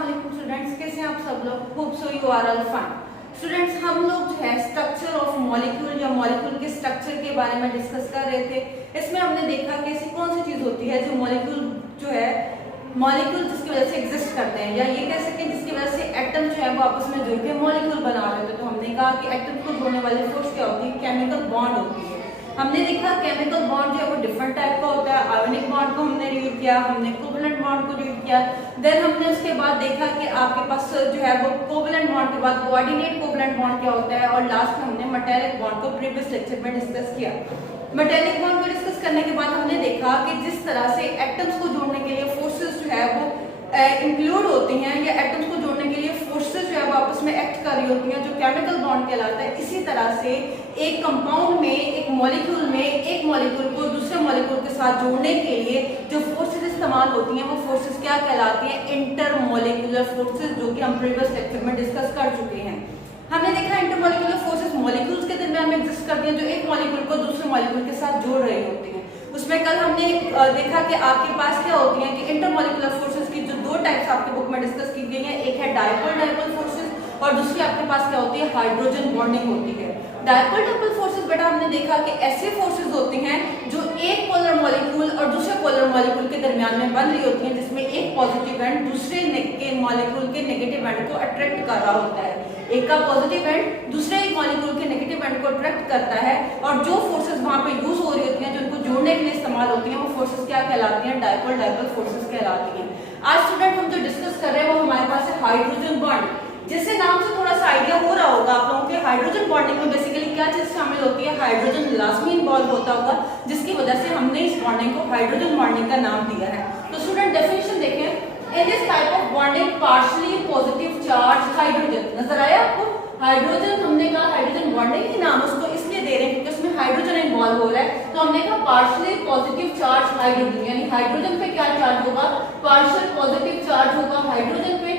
अस्सलाम वालेकुम स्टूडेंट्स, कैसे हैं आप सब लोग? Hope so you are all fine. Students, हम लोग जो है स्ट्रक्चर ऑफ मॉलिक्यूल या मॉलिक्यूल के स्ट्रक्चर के बारे में डिस्कस कर रहे थे। इसमें हमने देखा कि ऐसी कौन सी चीज होती है जो मॉलिक्यूल जो है मॉलिक्यूल जिसकी वजह से एग्जिस्ट करते हैं, या ये कह सकते हैं जिसकी वजह से एटम जो है वो आपस में जुड़ के मॉलिक्यूल बना रहे थे। तो हमने कहा कि एटम को जोड़ने वाली फोर्स क्या होती है? केमिकल बॉन्ड होती है। हमने देखा केमिकल बॉन्ड जो है वो डिफरेंट टाइप का होता है। आयोनिक बॉन्ड को हमने रीड किया, हमने कोवेलेंट बॉन्ड को रीड किया। देन हमने उसके बाद देखा कि आपके पास जो है वो कोवेलेंट बॉन्ड के बाद कोऑर्डिनेट कोवेलेंट बॉन्ड क्या होता है, और लास्ट में हमने मेटालिक बॉन्ड को प्रीवियस लेक्चर में डिस्कस किया। मेटालिक बॉन्ड को डिस्कस करने के बाद हमने देखा कि जिस तरह से एटम्स को जोड़ने के लिए फोर्सेस जो है वो इंक्लूड होती हैं, या एटम्स को जोड़ने के लिए फोर्सेस जो है वो आपस में एक्ट कर रही होती हैं, जो केमिकल बॉन्ड कहलाता है। इसी तरह से एक कंपाउंड में, एक मॉलिक्यूल में, एक मॉलिक्यूल को दूसरे मॉलिक्यूल के साथ जोड़ने के लिए जो फोर्सेस इस्तेमाल होती हैं वो फोर्सेस क्या कहलाती हैं? इंटरमॉलिक्यूलर फोर्सेस, जो कि हम प्रीवियस लेक्चर में डिस्कस कर चुके हैं। हमने देखा इंटरमॉलिक्यूलर फोर्सेस मॉलिक्यूल्स के दरमियान में एग्जिस्ट करती हैं, जो एक मॉलिक्यूल को दूसरे मॉलिक्यूल के साथ जोड़ रही होती हैं। उसमें कल हमने देखा कि आपके पास क्या होती हैं कि इंटरमॉलिक्यूलर फोर्सेस की जो दो टाइप्स आपके बुक में डिस्कस की गई हैं, एक है डायपोल डायपोल फोर्सेस और दूसरी आपके पास क्या होती है? हाइड्रोजन बॉन्डिंग होती है। डायपोल डायपोल फोर्सेस बेटा हमने देखा कि ऐसे फोर्सेस होते हैं जो एक पोलर मॉलिक्यूल और दूसरे पोलर मॉलिक्यूल के दरमियान में बन रही होती हैं, जिसमें एक पॉजिटिव एंड दूसरे मॉलिक्यूल के नेगेटिव एंड को अट्रैक्ट कर रहा होता है। एक का पॉजिटिव एंड दूसरे मॉलिक्यूल के नेगेटिव एंड को अट्रैक्ट करता है, और जो फोर्सेस वहां पे यूज हो रही होती हैं, जो उनको जोड़ने के लिए इस्तेमाल होती हैं, वो फोर्सेस क्या कहलाती हैं? डायपोल डायपोल फोर्सेस कहलाती हैं। आज स्टूडेंट हम जो डिस्कस कर रहे हैं वो हमारे पास है हाइड्रोजन बॉन्ड। जिससे नाम से थोड़ा सा आइडिया हो रहा होगा आप लोगों के, हाइड्रोजन बॉन्डिंग में बेसिकली क्या चीज शामिल होती है? हाइड्रोजन लाजमी इन्वॉल्व होता होगा, जिसकी वजह से हमने इस बॉन्डिंग को हाइड्रोजन बॉन्डिंग का नाम दिया है। तो स्टूडेंट डेफिनेशन देखें, in this type of bonding partially positive charge hydrogen, नजर आया आपको? हाइड्रोजन, हमने कहा हाइड्रोजन बॉन्डिंग के नाम उसको इसलिए दे रहे हैं क्योंकि उसमें हाइड्रोजन इन्वॉल्व हो रहा है। तो हमने कहा पार्शियली पॉजिटिव चार्ज हाइड्रोजन, यानी हाइड्रोजन पे क्या चार्ज होगा? पार्शियल पॉजिटिव चार्ज होगा हाइड्रोजन पे।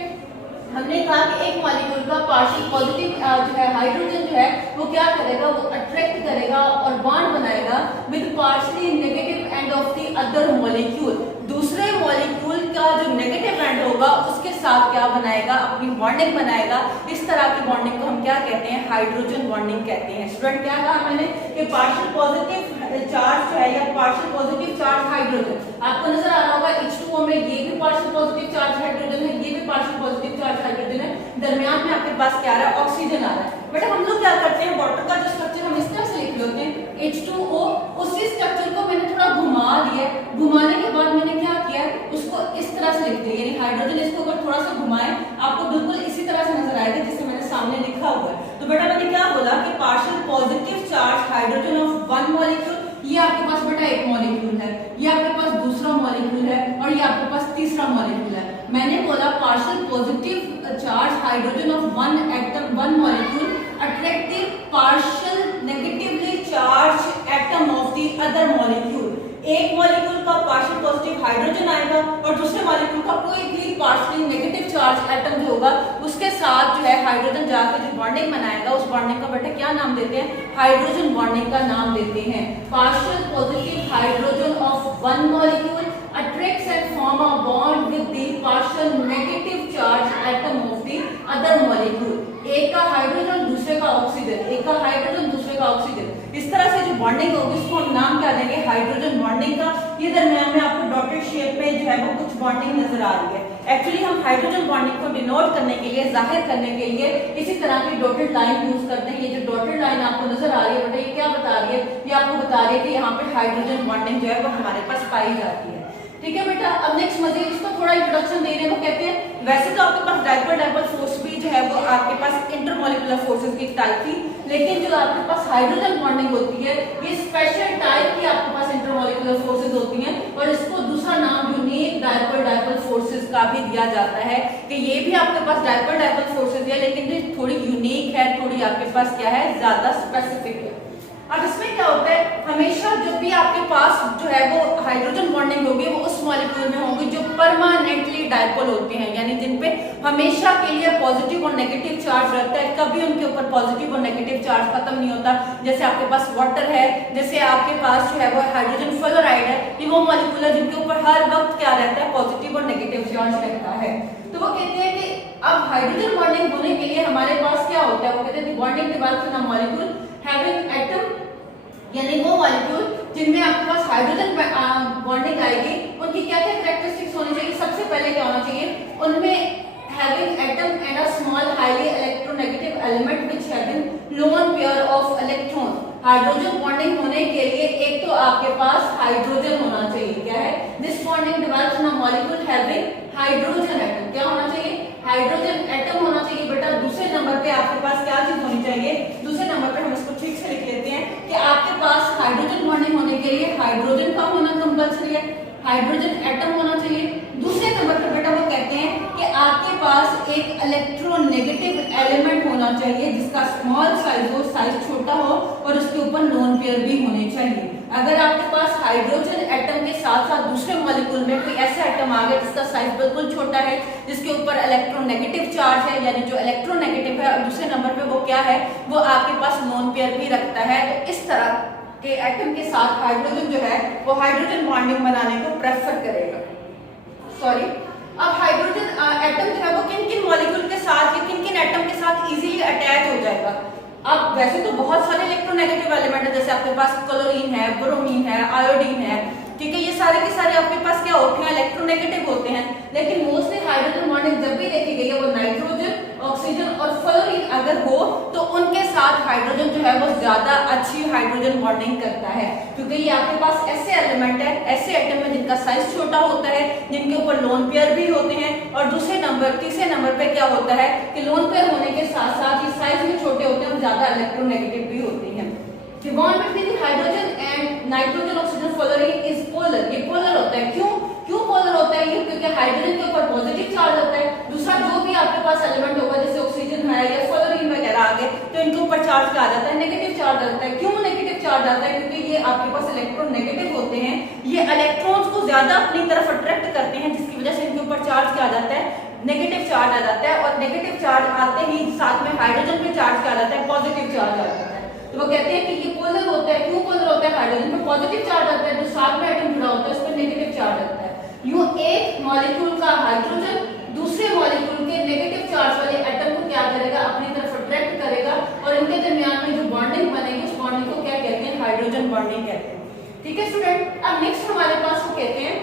हमने कहा कि एक मॉलिक्यूल का पार्शियल पॉजिटिव जो है हाइड्रोजन जो है वो क्या करेगा? वो अट्रैक्ट करेगा और बॉन्ड बनाएगा with partially negative end of the other molecule. दूसरे मॉलिक्यूल का जो नेगेटिव एंड होगा उसके साथ क्या बनाएगा? अपनी बॉन्डिंग बनाएगा। इस तरह की बॉन्डिंग को हम क्या कहते हैं? हाइड्रोजन बॉन्डिंग कहते हैं। स्टूडेंट क्या कहा मैंने कि पार्शियल पॉजिटिव चार्ज जो है या पार्शियल पॉजिटिव चार्ज हाइड्रोजन, आपको नजर आ रहा होगा H2O में ये भी पार्शियल पॉजिटिव चार्ज हाइड्रोजन है, ये भी पार्शियल पॉजिटिव चार्ज हाइड्रोजन है। दरमियान में आपके पास क्या आ रहा है? ऑक्सीजन आ रहा है। बेटा हम लोग क्या करते हैं, वाटर का जो स्ट्रक्चर हम इस तरह से लिख लेते हैं H2O, उसी स्ट्रक्चर को मैंने थोड़ा घुमा दिया। घुमाने के बाद मैंने क्या किया, उसको इस तरह से लिख दिया, यानी हाइड्रोजन इसको अगर थोड़ा सा घुमाए आपको बिल्कुल इसी तरह से नजर आएगा जिससे मैंने सामने लिखा हुआ है। तो बेटा मैंने क्या बोला कि partial positive charge hydrogen of one molecule, ये आपके पास बेटा एक मॉलिक्यूल है, ये आपके पास दूसरा मॉलिक्यूल है, और ये आपके पास तीसरा मॉलिक्यूल है। मैंने बोला partial positive charge hydrogen of one atom one molecule attractive partial negatively charge atom of the other molecule. एक मॉलिक्यूल का पार्शियल पॉजिटिव हाइड्रोजन आएगा और दूसरे मॉलिक्यूल का कोई भी पार्शियली नेगेटिव चार्ज एटम जो होगा उसके साथ जो है हाइड्रोजन जाकर जो बॉन्डिंग बनाएगा, उस बॉन्डिंग का बेटा क्या नाम देते हैं? हाइड्रोजन बॉन्डिंग का नाम देते हैं। Partial positive hydrogen of one molecule attracts and form a bond with the partial negative charge atom of the other molecule। एक का हाइड्रोजन दूसरे का ऑक्सीजन, एक का हाइड्रोजन दूसरे का ऑक्सीजन, इस तरह से जो बॉन्डिंग होगी उसको हम नाम क्या देंगे? हाइड्रोजन बॉन्डिंग का। ये दरमियान में आपको डॉटेड शेप में जो है वो कुछ बॉन्डिंग नजर आ रही है। एक्चुअली हम हाइड्रोजन बॉन्डिंग को डिनोट करने के लिए, जाहिर करने के लिए इसी तरह की डॉटेड लाइन यूज करते हैं। ये जो डॉटेड लाइन आपको नजर आ रही है बेटा, ये क्या बता रही है? ये आपको बता रही है कि यहाँ पे हाइड्रोजन बॉन्डिंग जो है वो हमारे पास पाई जाती है। ठीक है बेटा, अब नेक्स्ट मजे इसको थोड़ा इंट्रोडक्शन देने को कहते हैं। वैसे तो आपके पास डायपोल डायपोल फोर्स भी जो है वो आपके पास इंटरमॉलिक्यूलर फोर्सेस की टाइप थी, लेकिन जो आपके पास हाइड्रोजन बॉन्डिंग होती है ये स्पेशल टाइप की आपके पास इंटरमॉलिक्यूलर फोर्सेस होती हैं, और इसको दूसरा नाम यूनिक डायपोल डायपोल फोर्सेस का भी दिया जाता है कि ये भी आपके पास डायपोल डायपोल फोर्सेस है, लेकिन ये थोड़ी यूनिक है, थोड़ी आपके पास क्या है? ज्यादा स्पेसिफिक है। अब इसमें क्या होता है, हमेशा जब भी आपके पास जो है वो हाइड्रोजन बॉन्डिंग होगी वो उस मॉलिक्यूल में होगी जो परमानेंटली डायपोल होते हैं, यानी जिन पे हमेशा के लिए पॉजिटिव और नेगेटिव चार्ज रहता है, कभी उनके ऊपर पॉजिटिव और नेगेटिव चार्ज खत्म नहीं होता। जैसे आपके पास वाटर है, जैसे आपके पास जो है वो हाइड्रोजन फ्लोराइड है, ये वो मॉलिक्यूल है जिनके ऊपर हर वक्त क्या रहता है? पॉजिटिव और नेगेटिव चार्ज रहता है। तो वो कहते हैं कि अब हाइड्रोजन बॉन्डिंग होने के लिए हमारे पास क्या होता है, वो कहते हैं bonding develops in a molecule having atom, यानी वो मॉलिक्यूल जिनमें आपके पास हाइड्रोजन बॉन्डिंग आएगी उनकी क्या क्या कैरेक्टरिस्टिक्स होनी चाहिए। सबसे पहले क्या होना चाहिए, उनमें having atom and a small highly electronegative element which having lone pair of electrons। Hydrogen bonding होने के लिए एक तो आपके पास हाइड्रोजन होना चाहिए, क्या है, this bonding develops in a molecule having hydrogen atom, क्या होना चाहिए, हाइड्रोजन एटम होना चाहिए बेटा। दूसरे नंबर पे आपके पास क्या चीज होनी चाहिए, दूसरे नंबर पे हम इसको ठीक से लिख लेते हैं कि आपके पास हाइड्रोजन बॉन्डिंग होने के लिए हाइड्रोजन का होना कंपल्सरी है, हाइड्रोजन एटम होना चाहिए। दूसरे नंबर पर बेटा वो कहते हैं कि आपके पास एक इलेक्ट्रोनेगेटिव एलिमेंट होना चाहिए जिसका स्मॉल साइज हो, साइज छोटा हो और उसके ऊपर लोन पेयर भी होने चाहिए। अगर आपके पास हाइड्रोजन एटम के साथ साथ दूसरे मॉलिक्यूल में कोई ऐसा एटम आ गया जिसका साइज बिल्कुल छोटा है, जिसके ऊपर इलेक्ट्रोनेगेटिव चार्ज है, यानी जो इलेक्ट्रोनेगेटिव है, और दूसरे नंबर पे वो क्या है, वो आपके पास लोन पेयर भी रखता है, तो इस तरह के एटम के साथ हाइड्रोजन जो है वो हाइड्रोजन बॉन्डिंग बनाने को प्रेफर करेगा। सॉरी, अब हाइड्रोजन एटम जो है वो किन किन मॉलिक्यूल के साथ या किन किन एटम के साथ इजीली अटैच हो जाएगा। अब वैसे तो बहुत सारे इलेक्ट्रोनेगेटिव एलिमेंट है, जैसे आपके पास क्लोरीन है, ब्रोमीन है, आयोडीन है, ठीक है, ये सारे के सारे आपके पास क्या होते हैं, इलेक्ट्रोनेगेटिव होते हैं। लेकिन मोस्टली हाइड्रोजन बॉन्डिंग जब भी देखी गई है वो नाइट्रोजन, ऑक्सीजन और फ्लोरीन अगर हो तो उनके साथ हाइड्रोजन जो है वो ज्यादा अच्छी हाइड्रोजन बॉन्डिंग करता है, क्योंकि ये आपके पास ऐसे एलिमेंट है, ऐसे एटम है जिनका साइज छोटा होता है, जिनके ऊपर लोन पेयर भी होते हैं, और तीसरे नंबर पे क्या होता है कि लोन पेयर होने के साथ साथ ये साइज में छोटे होते हैं और ज्यादा इलेक्ट्रोनेगेटिव भी होते हैं। The bond between hydrogen and nitrogen, oxygen, fluorine is polar. ये पोलर होता है, क्यों पोलर होता है ये, क्योंकि हाइड्रोजन के ऊपर पॉजिटिव चार्ज होता है, दूसरा जो भी आपके पास एलिमेंट होगा जैसे ऑक्सीजन है या फ्लोरीन वगैरह आ गए तो इनके ऊपर चार्ज क्या आ जाता है, नेगेटिव चार्ज आता है। क्यों नेगेटिव चार्ज आता है, क्योंकि ये आपके पास इलेक्ट्रोनेगेटिव होते हैं, ये इलेक्ट्रॉन्स को ज्यादा अपनी तरफ अट्रैक्ट करते हैं, जिसकी वजह से इनके ऊपर चार्ज क्या आ जाता है, नेगेटिव चार्ज आ जाता है, और नेगेटिव चार्ज आते ही साथ में हाइड्रोजन पे चार्ज क्या आ जाता है, पॉजिटिव चार्ज आ जाता है। तो वो कहते हैं कि ये पोलर होता है। क्यों पोलर होता है, हाइड्रोजन पे पॉजिटिव चार्ज आता है, जो साथ में एटम जुड़ा होता है उस पर नेगेटिव चार्ज आता है। यूं एक मॉलिक्यूल का हाइड्रोजन दूसरे मॉलिक्यूल के नेगेटिव चार्ज वाले एटम को क्या करेगा, अपनी तरफ अट्रैक्ट करेगा, और इनके दरमियान में जो बॉन्डिंग बनेगी उस बॉन्डिंग को क्या कहते हैं, हाइड्रोजन बॉन्डिंग कहते हैं। ठीक है स्टूडेंट, अब नेक्स्ट हमारे पास वो कहते हैं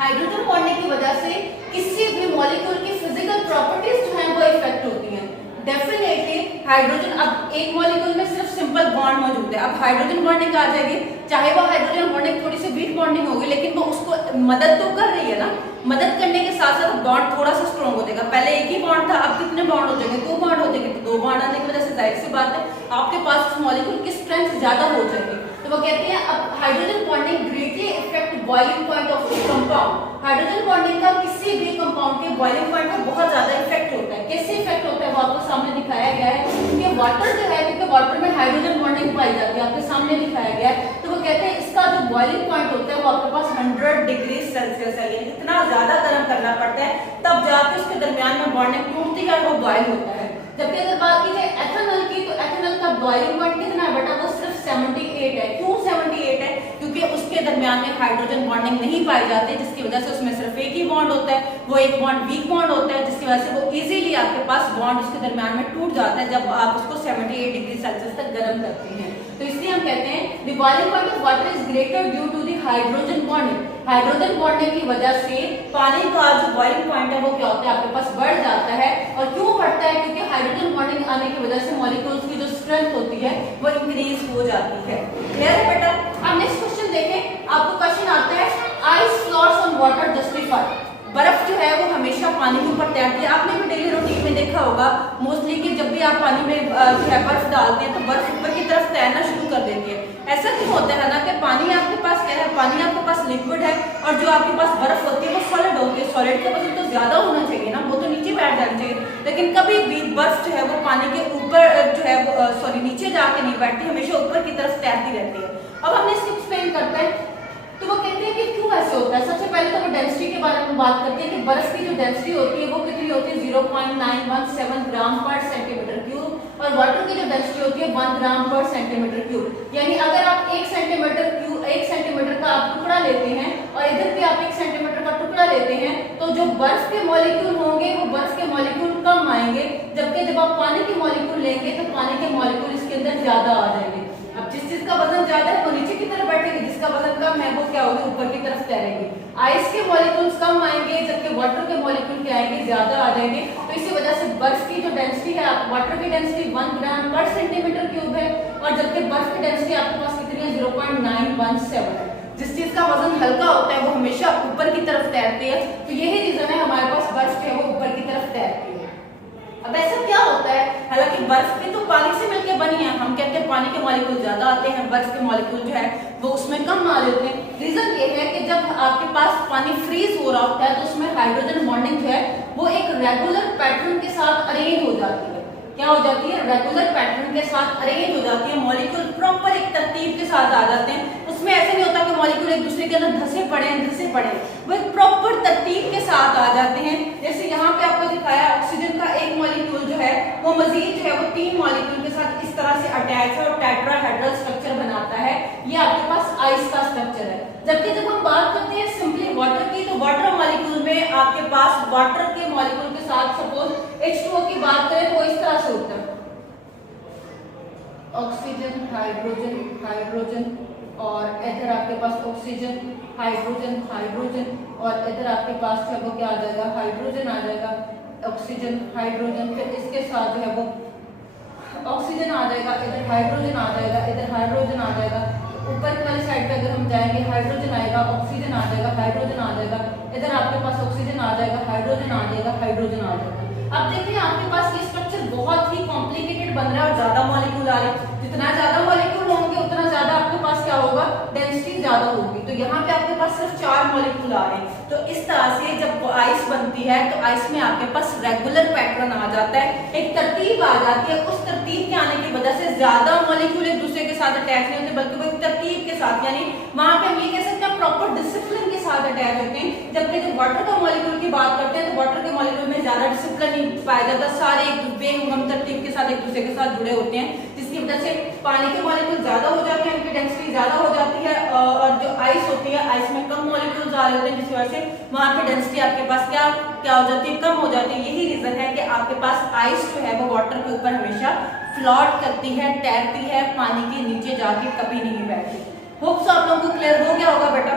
हाइड्रोजन बॉन्डिंग की वजह से किसी भी मॉलिक्यूल की फिजिकल प्रॉपर्टीज जो है वो इफेक्ट होती हैं। डेफिनेटली हाइड्रोजन, अब एक मॉलिक्यूल में सिर्फ सिंपल बॉन्ड मौजूद है, अब हाइड्रोजन बॉन्डिंग आ जाएगी, चाहे वो हाइड्रोजन बॉन्डिंग थोड़ी सी वीक बॉन्डिंग होगी लेकिन वो उसको मदद तो कर रही है ना, मदद करने के साथ साथ बॉन्ड थोड़ा सा स्ट्रॉन्ग हो जाएगा। पहले एक ही बॉन्ड था, अब कितने बॉन्ड हो जाएंगे, 2 बॉन्ड हो जाएंगे, तो 2 बॉन्ड आने की वजह से जाहिर सी बात है आपके पास उस मॉलिक्यूल की स्ट्रेंथ ज्यादा हो जाएगी। तो वो कहते हैं अब hydrogen bonding greatly effect boiling point of the compound. Hydrogen bonding का किसी भी कंपाउंड के बॉइलिंग पॉइंट पर बहुत ज्यादा इफेक्ट होता है। कैसे इफेक्ट होता है वो आपको सामने दिखाया गया है कि वाटर जो है, क्योंकि वाटर में हाइड्रोजन बॉन्डिंग पाई जाती है, आपके सामने दिखाया गया है। तो वो कहते हैं इसका जो बॉइलिंग पॉइंट होता है वो आपके पास 100 डिग्री सेल्सियस है, यानी इतना ज्यादा गर्म करना पड़ता है तब जाके उसके दरमियान में बॉन्डिंग टूटती है और वो बॉइल होता है। जबकि अगर बात की जाए एथेनॉल की, तो एथेनॉल का बॉइलिंग पॉइंट कितना है बेटा, वो सिर्फ 78 है। क्यों 78 है, क्योंकि उसके दरमियान में हाइड्रोजन बॉन्डिंग नहीं पाई जाती, जिसकी वजह से उसमें सिर्फ एक ही बॉन्ड होता है, वो एक बॉन्ड वीक बॉन्ड होता है, जिसकी वजह से वो इजीली आपके पास बॉन्ड उसके दरमियान में टूट जाता है जब आप उसको 78 डिग्री सेल्सियस तक गर्म करते हैं। तो इसलिए हम कहते हैं the boiling point of water is greater due to the hydrogen bonding. Hydrogen bonding की वजह से पानी का जो बॉइलिंग पॉइंट है वो क्या होता है, आपके पास बढ़ जाता है। और क्यों बढ़ता है, क्योंकि हाइड्रोजन बॉन्डिंग आने की वजह से मॉलिक्यूल्स की जो स्ट्रेंथ होती है वो इंक्रीज हो जाती है। क्लियर है बेटा। अब नेक्स्ट क्वेश्चन देखें, आपको क्वेश्चन आता है ice floats on water justified. बर्फ जो है वो हमेशा पानी के ऊपर तैरती है। आपने भी डेली रूटीन में देखा होगा मोस्टली कि जब भी आप पानी में जो है बर्फ डालते हैं तो बर्फ ऊपर की तरफ तैरना शुरू कर देती है। ऐसा क्यों होता है ना कि पानी आपके पास क्या है, पानी आपके पास लिक्विड है और जो आपके पास बर्फ होती है वो सॉलिड होती है। सॉलिड का वजन तो ज्यादा होना चाहिए ना, वो तो नीचे बैठ जाना चाहिए, लेकिन कभी भी बर्फ जो है वो पानी के ऊपर जो है वो नीचे जाके नहीं बैठती, हमेशा ऊपर की तरफ तैरती रहती है। अब हमने इसको एक्सप्लेन करते हैं। तो वो कहते हैं कि क्यों ऐसे होता है। सबसे पहले तो वो डेंसिटी के बारे में बात करते हैं कि बर्फ की जो डेंसिटी होती है वो कितनी होती है, 0.917 ग्राम पर सेंटीमीटर क्यूब, और वाटर की जो डेंसिटी होती है 1 ग्राम पर सेंटीमीटर क्यूब। यानी अगर आप 1 सेंटीमीटर का आप टुकड़ा लेते हैं और इधर भी आप 1 सेंटीमीटर का टुकड़ा लेते हैं, तो जो बर्फ के मॉलिक्यूल होंगे वो बर्फ के मॉलिक्यूल जब आप पानी के मॉलिक्यूल लेंगे तो पानी के मॉलिक्यूल इसके अंदर ज्यादा आ जाएंगे। अब जिस चीज का वजन ज्यादा है वो नीचे की तरफ बैठेगी, जिसका वजन कम है वो क्या होगी, ऊपर की तरफ तैरेगी। आइस के मॉलिक्यूल्स कम आएंगे जबकि वाटर के मॉलिक्यूल क्या आएंगे, ज्यादा आ जाएंगे। तो इसी वजह से बर्फ की जो डेंसिटी है, वाटर की डेंसिटी 1 ग्राम पर सेंटीमीटर क्यूब है, और जबकि बर्फ की डेंसिटी आपके पास कितनी है, 0.917 है। जिस चीज का वजन हल्का होता है वो हमेशा ऊपर की तरफ तैरती है, तो यही रीजन है हमारे पास बर्फ जो है वो ऊपर की तरफ तैरती है। अब ऐसा क्या होता है, हालांकि बर्फ भी तो पानी से मिलकर बनी है, हम कहते हैं पानी के मॉलिक्यूल ज्यादा आते हैं, बर्फ के मॉलिक्यूल जो है वो उसमें कम आ रहे होते हैं। रीजन ये है कि जब आपके पास पानी फ्रीज हो रहा होता है तो उसमें हाइड्रोजन बॉन्डिंग जो है वो एक रेगुलर पैटर्न के साथ अरेंज हो जाती है। क्या हो जाती है, रेगुलर पैटर्न के साथ अरेंज हो जाती है, मॉलिक्यूल प्रॉपर एक तरतीब के साथ आ जाते हैं। उसमें ऐसे नहीं होता कि मॉलिक्यूल एक दूसरे के अंदर धसे पड़े, वो एक प्रॉपर तरतीब के साथ आ जाते हैं। जैसे यहाँ पे आपको दिखाया, ऑक्सीजन का एक मॉलिक्यूल जो है वो मजीद जो है वो 3 मॉलिक्यूल के साथ इस तरह से अटैच है और टेट्राहेड्रल स्ट्रक्चर बनाता है। ये आपके पास आइस का स्ट्रक्चर है। जबकि जब हम बात करते हैं सिंपली वाटर की, तो वाटर मॉलिक्यूल में आपके पास वाटर के मॉलिक्यूल के साथ सपोज H2O की बात करें तो इस तरह से होता है, ऑक्सीजन हाइड्रोजन हाइड्रोजन, और इधर आपके पास ऑक्सीजन हाइड्रोजन हाइड्रोजन, और इधर आपके पास जो है वो क्या आ जाएगा, हाइड्रोजन आ जाएगा, ऑक्सीजन हाइड्रोजन, फिर इसके साथ जो है वो ऑक्सीजन आ जाएगा, इधर हाइड्रोजन आ जाएगा, इधर हाइड्रोजन आ जाएगा। ऊपर की वाली साइड पे अगर हम जाएंगे, हाइड्रोजन आएगा, ऑक्सीजन आ जाएगा, हाइड्रोजन आ जाएगा, इधर आपके पास ऑक्सीजन आ जाएगा, हाइड्रोजन आ जाएगा, हाइड्रोजन आ जाएगा। अब देखिए आपके पास ये स्ट्रक्चर बहुत ही कॉम्प्लिकेटेड बन रहा है और ज्यादा मॉलिक्यूल आ रहे हैं। जितना ज्यादा मॉलिक्यूल होंगे उतना ज्यादा आपके पास क्या होगा, डेंसिटी ज्यादा होगी। तो यहाँ पे आपके पास सिर्फ 4 मॉलिक्यूल आ रहे हैं। तो इस तरह से जब आइस बनती है तो आइस में आपके पास रेगुलर पैटर्न आ जाता है, एक तरतीब आ जाती है। उस तरतीब के आने की वजह से ज्यादा मॉलिक्यूल एक दूसरे के साथ अटैच नहीं होते, बल्कि वो एक तरतीब के साथ, यानी वहां पे हम ये कह सकते हैं प्रॉपर डिसिप्लिन के साथ अटैच होते हैं। जबकि जब वाटर का मॉलिक्यूल की बात करते हैं तो वाटर के मॉलिक्यूल में ज्यादा डिसिप्लिन नहीं पाया जाता, सारे एक बेमुगम तरतीब के साथ एक दूसरे के साथ जुड़े होते हैं, जिसकी वजह से पानी के मॉलिक्यूल ज्यादा हो जाते हैं, उनकी डेंसिटी ज्यादा हो जाती है, और जो आइस होती है आइस में कम मॉलिक्यूल्स आ रहे होते हैं, जिसकी वजह से वहां पे डेंसिटी आपके पास क्या हो जाती है, कम हो जाती है। यही रीजन है कि आपके पास आइस जो है वो वाटर के ऊपर हमेशा फ्लोट करती है, तैरती है, पानी के नीचे जाके कभी नहीं बैठती। होप्स आप लोगों को क्लियर हो गया होगा बेटा।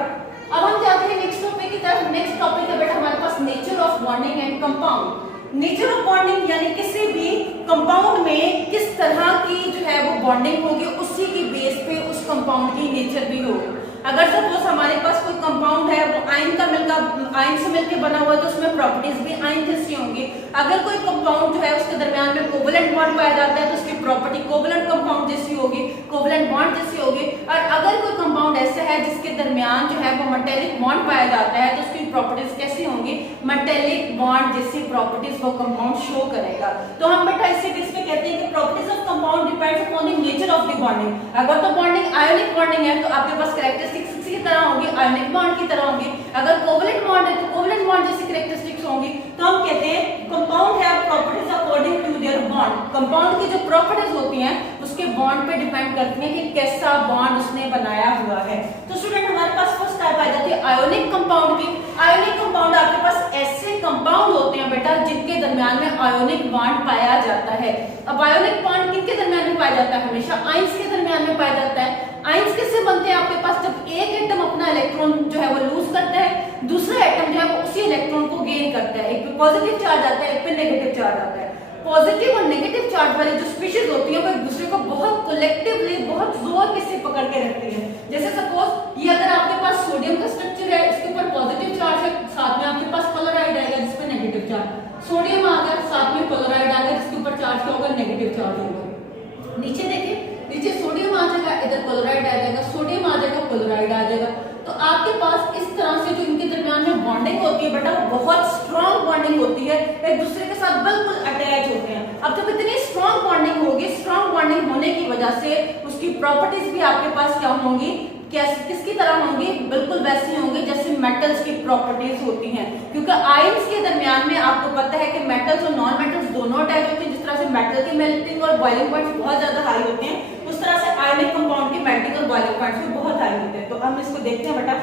अब हम जाते हैं नेक्स्ट टॉपिक की तरफ। नेक्स्ट टॉपिक है बेटा हमारे पास nature of bonding and compound. Nature of bonding यानी किसी भी कंपाउंड में किस तरह की जो है वो बॉन्डिंग होगी, उसी की बेस पे उस कंपाउंड की नेचर भी होगी। अगर सपोज हमारे पास कोई कंपाउंड है वो आयन से मिलकर बना हुआ है तो उसमें प्रॉपर्टीज भी आयन जैसी होंगी। अगर कोई कंपाउंड जो है उसके दरमियान में कोवलेंट बॉन्ड पाया जाता है तो उसकी प्रॉपर्टी कोवलेंट कंपाउंड जैसी होगी, कोवलेंट बॉन्ड जैसी होगी। और अगर कोई कंपाउंड ऐसा है जिसके दरमियान जो है वो मेटेलिक बॉन्ड पाया जाता है तो उसकी प्रॉपर्टीज कैसी होंगी, मेटेलिक बॉन्ड जैसी प्रॉपर्टीज वो कंपाउंड शो करेगा। तो हम बेटा इससे किस पे कहते हैं कि properties of compound depends upon the nature of the bonding. अगर तो बॉन्डिंग आयोनिक बॉन्डिंग है तो आपके पास कैरेक्टरिस्टिक्स इसी की तरह होंगी, आयोनिक बॉन्ड की तरह होंगी। अगर कोवलेंट बॉन्ड है तो कोवलेंट बॉन्ड जैसी कैरेक्टरिस्टिक्स होंगी। तो हम कहते हैं कंपाउंड है properties according to their bond. Compound की जो प्रॉपर्टीज होती हैं उसके बॉन्ड पे डिपेंड करती हैं कि कैसा बॉन्ड उसने बनाया हुआ है। तो स्टूडेंट हमारे पास फर्स्ट टाइप आ जाती है आयोनिक कंपाउंड की। आयोनिक कंपाउंड आपके पास ऐसे कंपाउंड होते हैं बेटा जिनके दरमियान में आयोनिक बॉन्ड पाया जाता है। अब आयोनिक बॉन्ड किनके दरमियान में पाया जाता है, हमेशा आयंस के दरमियान में पाया जाता है। आयंस किससे बनते हैं आपके पास, जब एक एटम अपना इलेक्ट्रॉन जो है वो लूज करता है, दूसरा एटम जो है वो उसी इलेक्ट्रॉन को गेन करता है। एक पे पॉजिटिव चार्ज आता है, एक पे नेगेटिव चार्ज आता है। पॉजिटिव और नेगेटिव चार्ज वाली जो स्पीशीज होती है वो एक दूसरे को बहुत कलेक्टिवली बहुत जोर के से पकड़ के रखती है। जैसे सपोज ये अगर आपके पास सोडियम का स्ट्रक्चर है, इसके ऊपर पॉजिटिव चार्ज है, साथ में आपके पास क्लोराइड आएगा जिसपे नेगेटिव चार्ज, सोडियम आ गया साथ में क्लोराइड आ गया जिसके ऊपर चार्ज क्या होगा, नेगेटिव चार्ज होगा। नीचे देखिए, नीचे सोडियम आ जाएगा, इधर क्लोराइड आ जाएगा, सोडियम आ जाएगा, क्लोराइड आ जाएगा। तो आपके पास इस तरह से जो इनके दरमियान में बॉन्डिंग होती है बेटा वो बहुत स्ट्रॉन्ग बॉन्डिंग होती है, एक दूसरे के साथ बिल्कुल अटैच होते हैं। अब जब इतनी स्ट्रॉन्ग बॉन्डिंग होगी, स्ट्रॉन्ग बॉन्डिंग होने की वजह से उसकी प्रॉपर्टीज भी आपके पास क्या होंगी, किसकी तरह होंगी, बिल्कुल वैसी होंगी जैसे मेटल्स की प्रॉपर्टीज होती हैं। क्योंकि आयंस के दरमियान में आपको पता है कि मेटल्स और नॉन मेटल्स दोनों अटैच होते हैं। जिस तरह से मेटल की मेल्टिंग और बॉइलिंग पॉइंट्स बहुत ज्यादा हाई होते हैं, उस तरह से आयनिक कंपाउंड की मेल्टिंग और बॉइलिंग पॉइंट्स भी बहुत हाई होते हैं। तो हम इसको देखते हैं बेटा।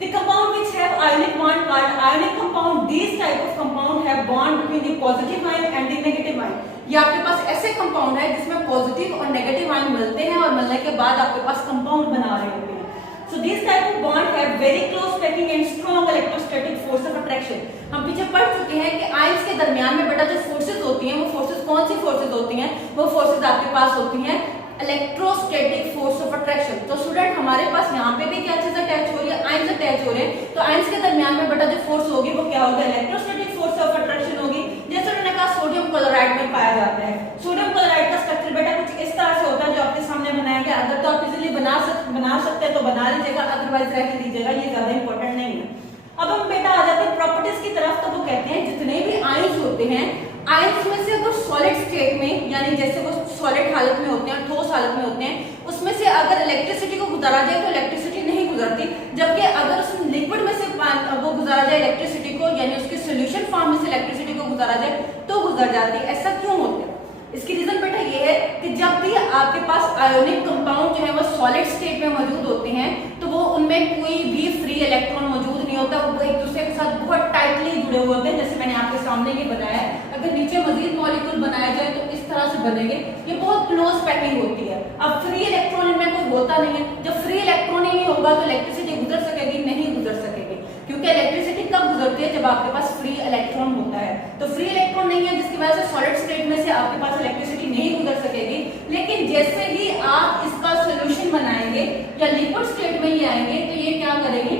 The compound which have ionic bond called ionic compound. These type of compound have bond between the positive ion and the negative ion. ये आपके पास ऐसे कंपाउंड है जिसमें पॉजिटिव और नेगेटिव आयन मिलते हैं और मिलने के बाद आपके पास कंपाउंड बना रहे होते हैं। So these type of bond have very close packing and strong electrostatic force of attraction. हम पीछे पढ़ चुके हैं कि आयंस के दरमियान में बेटा जो फोर्सेस होती हैं वो फोर्सेस कौन सी फोर्सेस होती हैं? वो फोर्सेस आपके पास होती हैं इलेक्ट्रोस्टैटिक फोर्स ऑफ अट्रैक्शन। तो स्टूडेंट हमारे पास यहाँ पे भी क्या चीज अटैच हो रही है? आयंस अटैच हो रहे हैं। तो आयंस के दरमियान में बेटा जो फोर्स होगी वो क्या होगी? इलेक्ट्रोस्टैटिक फोर्स ऑफ अट्रैक्शन होगी। जैसे मैंने कहा सोडियम क्लोराइड में पाया जाता है। सोडियम क्लोराइड का स्ट्रक्चर बेटा कुछ इस तरह से होता है जो आपके सामने बनाया गया। अगर तो आप इजीली बना सकते हैं तो बना लीजिएगा, अदरवाइज रख लीजिएगा, ये ज्यादा इंपॉर्टेंट नहीं है। अब हम बेटा आ जाते हैं प्रॉपर्टीज की तरफ। तो वो कहते हैं जितने भी आयंस होते हैं, आयंस में से अगर सॉलिड स्टेट में यानी जैसे वो सॉलिड हालत में होते हैं, ठोस हालत में होते हैं, उसमें से अगर इलेक्ट्रिसिटी को गुजारा जाए तो इलेक्ट्रिसिटी नहीं गुजरती, जबकि अगर उस लिक्विड में से वो गुजारा जाए इलेक्ट्रिसिटी को यानी उसके सोल्यूशन फॉर्म में से इलेक्ट्रिसिटी को गुजारा जाए तो गुजर जाती है। ऐसा क्यों होता है? इसकी रीजन बेटा ये है कि जब भी आपके पास आयोनिक कंपाउंड जो है वो सॉलिड स्टेट में मौजूद होते हैं तो वो उनमें कोई भी फ्री इलेक्ट्रॉन मौजूद नहीं होता, वो एक दूसरे के साथ बहुत टाइटली जुड़े हुए होते हैं। जैसे मैंने आपके सामने ये बताया, अगर नीचे मजीद मॉलिक्यूल बनाया जाए तो इस तरह से बनेंगे, ये बहुत क्लोज पैकिंग होती है। अब फ्री इलेक्ट्रॉन इनमें कोई होता नहीं है। जब फ्री इलेक्ट्रॉन ही नहीं होगा तो इलेक्ट्रिसिटी गुजर सकेगी? नहीं गुजर सकेगी, क्योंकि इलेक्ट्रिसिटी कब गुजरती है? जब आपके पास फ्री इलेक्ट्रॉन होता है। तो फ्री इलेक्ट्रॉन नहीं है जिसकी वजह से सॉलिड स्टेट में से आपके पास इलेक्ट्रिसिटी नहीं गुजर सकेगी। लेकिन जैसे ही आप इसका सोल्यूशन बनाएंगे या लिक्विड स्टेट में ही आएंगे तो ये क्या करेंगे?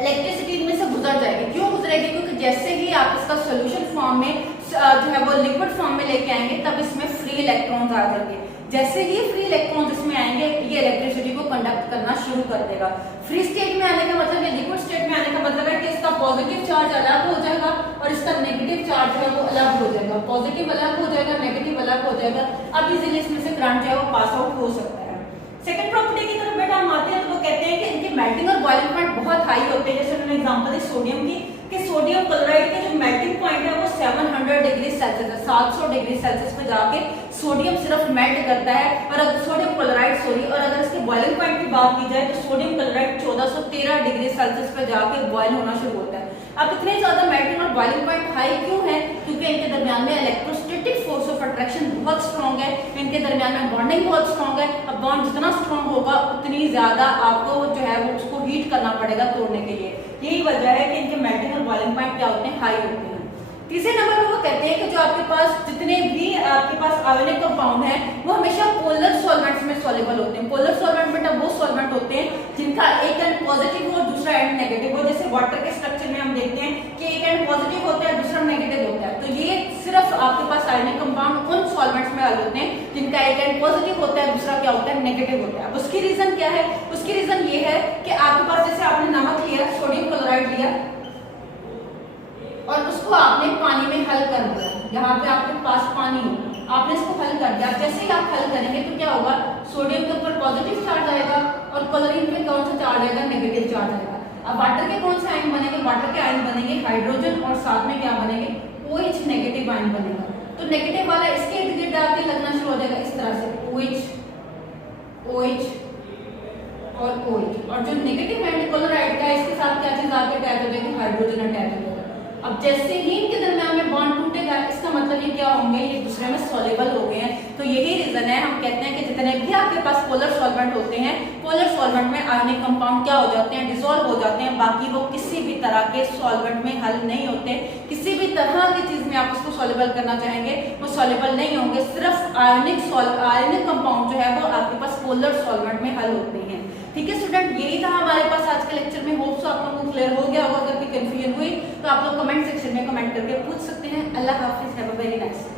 इलेक्ट्रिसिटी इनमें से गुजर जाएगी। क्यों गुजरेगी? क्योंकि जैसे ही आप इसका सोल्यूशन फॉर्म में जो है वो लिक्विड फॉर्म में लेके आएंगे तब इसमें फ्री इलेक्ट्रॉन्स आ जाएंगे। जैसे ही फ्री इलेक्ट्रॉन्स इसमें आएंगे ये इलेक्ट्रिसिटी को कंडक्ट करना शुरू कर देगा। फ्री स्टेट में आने का मतलब है, लिक्विड स्टेट में आने का मतलब है कि इसका पॉजिटिव चार्ज अलग हो जाएगा और इसका नेगेटिव चार्ज जो है वो अलग हो जाएगा। पॉजिटिव अलग हो जाएगा, नेगेटिव अलग हो जाएगा। अब इजीली इसमें से करंट जो है वो पास आउट हो सकता है। सेकंड प्रॉपर्टी की तरफ बेटा हम आते हैं तो वो कहते हैं कि इनके मेल्टिंग और बॉइलिंग पॉइंट बहुत हाई होते हैं। जैसे मैंने एग्जांपल दी सोडियम की कि सोडियम क्लोराइड के जो मेल्टिंग पॉइंट है वो 700 डिग्री सेल्सियस है। 700 डिग्री सेल्सियस पे जाके सोडियम सिर्फ मेल्ट करता है। और अगर सोडियम क्लोराइड और अगर इसके बॉइलिंग पॉइंट की बात की जाए तो सोडियम क्लोराइड 1413 डिग्री सेल्सियस पे जाके बॉयल होना शुरू होता है। अब इतने ज्यादा मेल्टिंग और बॉइलिंग पॉइंट हाई क्यों है? क्योंकि इनके दरमियान में इलेक्ट्रोस्टैटिक फोर्स ऑफ अट्रैक्शन बहुत स्ट्रॉन्ग है, इनके दरमियान में बॉन्डिंग बहुत स्ट्रॉन्ग है। अब बॉन्ड जितना स्ट्रॉन्ग होगा उतनी ज्यादा आपको जो है वो उसको हीट करना पड़ेगा तोड़ने के लिए। यही वजह है कि इनके मेल्टिंग और बॉइलिंग पॉइंट क्या होते हैं? हाई होते हैं। तीसरे नंबर पर वो कहते हैं कि जो आपके पास जितने भी आपके पास आयोनिक कंपाउंड है वो हमेशा पोलर सॉल्वेंट्स में सॉल्युबल होते हैं। पोलर सॉल्वेंट बेटा वो सॉल्वेंट होते हैं जिनका एक एंड पॉजिटिव हो और दूसरा एंड नेगेटिव हो। जैसे वाटर के स्ट्रक्चर में हम देखते हैं कि एक एंड पॉजिटिव होता है, दूसरा नेगेटिव होता है। तो ये सिर्फ आपके पास आयोनिक कंपाउंड उन सॉल्वेंट्स में हल होते हैं जिनका एक एंड पॉजिटिव होता है, दूसरा क्या होता है? नेगेटिव होता है। अब उसकी रीजन क्या है? उसकी रीजन ये है कि आपके पास जैसे आपने नमक लिया, सोडियम क्लोराइड लिया और उसको आपने पानी में हल कर दिया। यहाँ पे आपके पास पानी हो, आपने इसको हल कर दिया। जैसे ही आप हल करेंगे तो क्या होगा? सोडियम के ऊपर पॉजिटिव चार्ज आएगा और क्लोरीन पे कौन सा चार्ज आएगा? नेगेटिव चार्ज आएगा। अब वाटर के कौन से आयन बनेंगे? वाटर के आयन बनेंगे हाइड्रोजन और साथ में क्या बनेंगे? OH नेगेटिव आयन बनेगा। तो नेगेटिव वाला इसके इर्द गिर्द आके लगना शुरू हो जाएगा इस तरह से, OH और OH। और जो नेगेटिव एंड क्लोराइड का इसके साथ क्या चीज आके अटैच हो जाएगी? हाइड्रोजन अटैच हो जाएगा। अब जैसे ही इनके दरमियान में बॉन्ड टूटेगा इसका मतलब ये क्या होंगे? ये दूसरे में सॉल्युबल हो गए हैं। तो यही रीजन है, हम कहते हैं कि जितने भी आपके पास पोलर सॉल्वेंट होते हैं, पोलर सॉल्वेंट में आयोनिक कंपाउंड क्या हो जाते हैं? डिसॉल्व हो जाते हैं। बाकी वो किसी भी तरह के सॉल्वेंट में हल नहीं होते। किसी भी तरह की चीज में आप उसको सॉल्युबल करना चाहेंगे वो सॉल्युबल नहीं होंगे। सिर्फ आयोनिक कंपाउंड जो है वो आपके पास पोलर सॉल्वेंट में हल होते हैं। ठीक है स्टूडेंट, यही था हमारे पास आज के लेक्चर में। होप सो आप लोगों को क्लियर हो गया होगा। अगर कोई कंफ्यूजन हुई तो आप लोग कमेंट सेक्शन में कमेंट करके पूछ सकते हैं। अल्लाह हाफिज, have a very nice day.